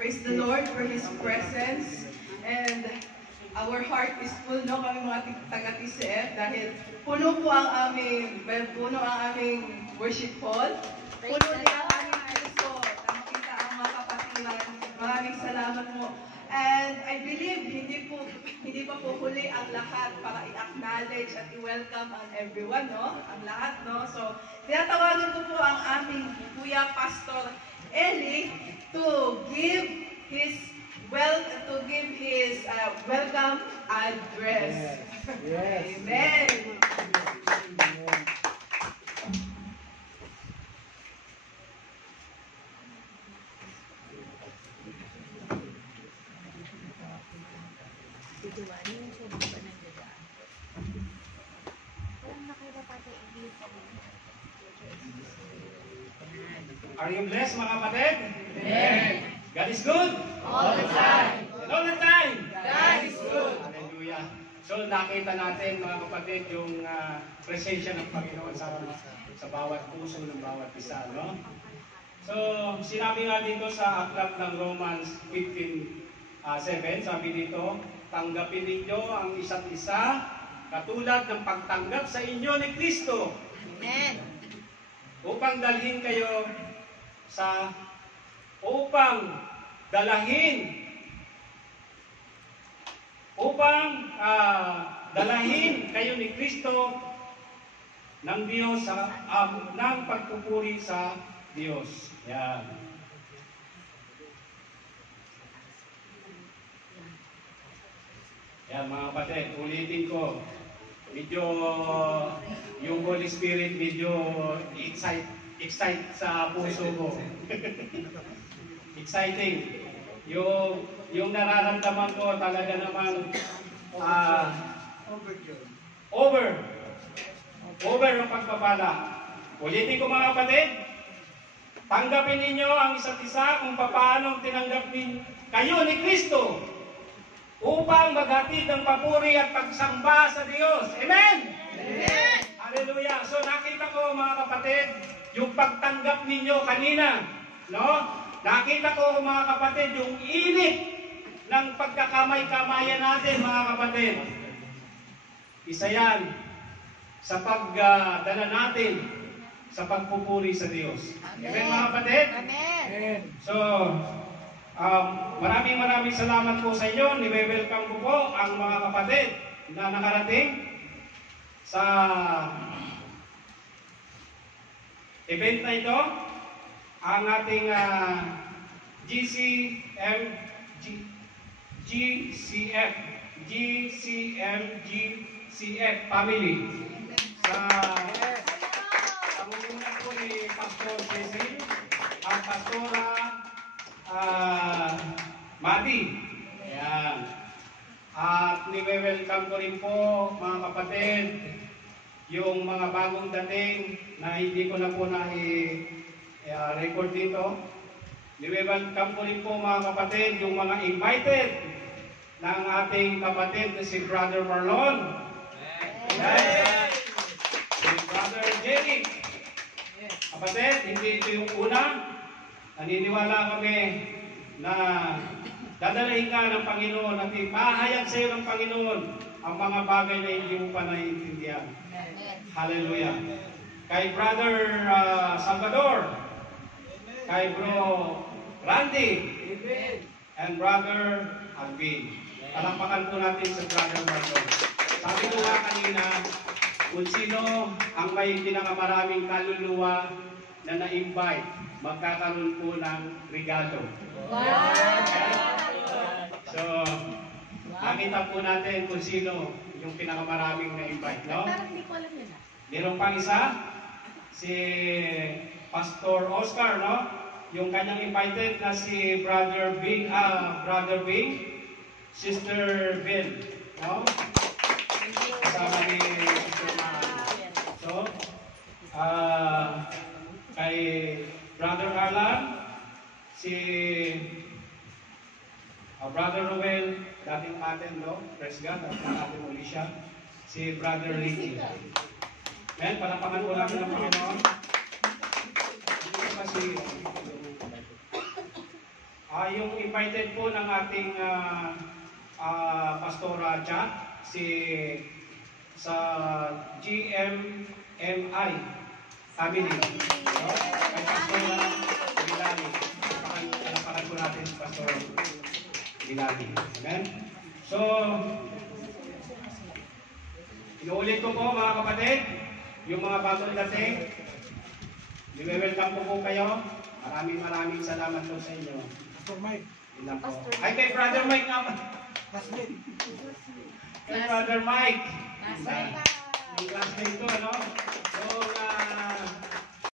Praise the Lord for His presence. And our heart is full, no, kami mga taga-TCF dahil puno po ang aming worship hall. Puno din ang aming puso. Nakikita ang mga kapatiran. Maraming salamat mo. And I believe hindi pa po huli ang lahat para i-acknowledge at i-welcome ang everyone, no? Ang lahat, no? So, tinatawagan ko po ang aming Kuya Pastor Eli to give his welcome address. Yes. Amen. Are you blessed, mga kapatid? Amen. God is good? All the time. And all the time? God is good. Hallelujah. So nakita natin, mga kapatid, yung presensya ng Panginoon sa bawat puso ng bawat isa, no? So sinabi nga dito sa aklat ng Romans 15:7, sabi dito, tanggapin ninyo ang isa't isa katulad ng pagtanggap sa inyo ni Kristo. Amen. Upang dalhin kayo dalahin kayo ni Kristo ng Diyos ng pagpupuri sa Diyos. Yan. Yan mga kapatid, ulitin ko. Medyo yung Holy Spirit medyo excite sa puso ko. Exciting. Yung nararamdaman ko talaga namang over ang pagpapala. Ulitin ko mga kapatid, tanggapin ninyo ang isa't isa kung paano tinanggap kayo ni Kristo upang maghatid ng papuri at pagsamba sa Diyos. Amen? Amen. Hallelujah. So nakita ko mga kapatid, yung pagtanggap ninyo kanina, no? Nakita ko mga kapatid, yung init ng pagkakamay-kamayan natin mga kapatid. Isa yan sa pagdala natin sa pagpupuri sa Diyos. Amen mga kapatid? Amen. So, maraming salamat po sa inyo. Niwe-welcome ko po ang mga kapatid na nakarating sa event na ito. Ang ating GCF family. Sa pamumunan po ni Pastor Cecil, ang Pastora Mati. Ayan. At niwe-welcome ko rin po mga kapatid yung mga bagong dating na hindi ko na po record dito. Niwe-welcome ko rin po mga kapatid yung mga invited ng ating kapatid na si Brother Marlon. Amen. Si Brother Jerry. Kapatid, hindi ito yung una. Naniniwala kami na dadalahin ka ng Panginoon at ipahayag sa iyo ng Panginoon ang mga bagay na hindi mo pa naiintindihan. Hallelujah. Kay Brother Salvador, kay Bro Randy, and Brother Alvin. Palakpakan po natin sa Brother Marlon. Sabi ko nga kanina, kung sino ang may pinakamaraming kaluluwa na na-invite, magkakaroon po ng regalo. Wow! So, nakita po natin kung sino yung pinakamaraming na-invite, no? Parang hindi ko alam yun. Meron pang isa, si Pastor Oscar, no? Yung kanyang invited na si Brother Bing, Sister Bill, no? Kasama ni Sister Man. So, kay Brother Arlan, si Brother Roel, dating atin, no? Praise God, dating atin uli siya. Si Brother Ricky. Men, palapakan po namin ng Panginoon. Hindi ko kasi Yung invited po ng ating Pastora Chat, si sa GMMI family. No? Kay Pastora Bilali. Palapakan po natin si Pastor Bilali. Amen? So, inuulit ko po mga kapatid, yung mga bagong dating, i-welcome po kayo. Maraming salamat po sa inyo. Pastor Mike. Ilan po. Ay, kay Brother Mike nga ba? Classmate. Kay Brother Mike. Classmate. Yung classmate ko, ano? So,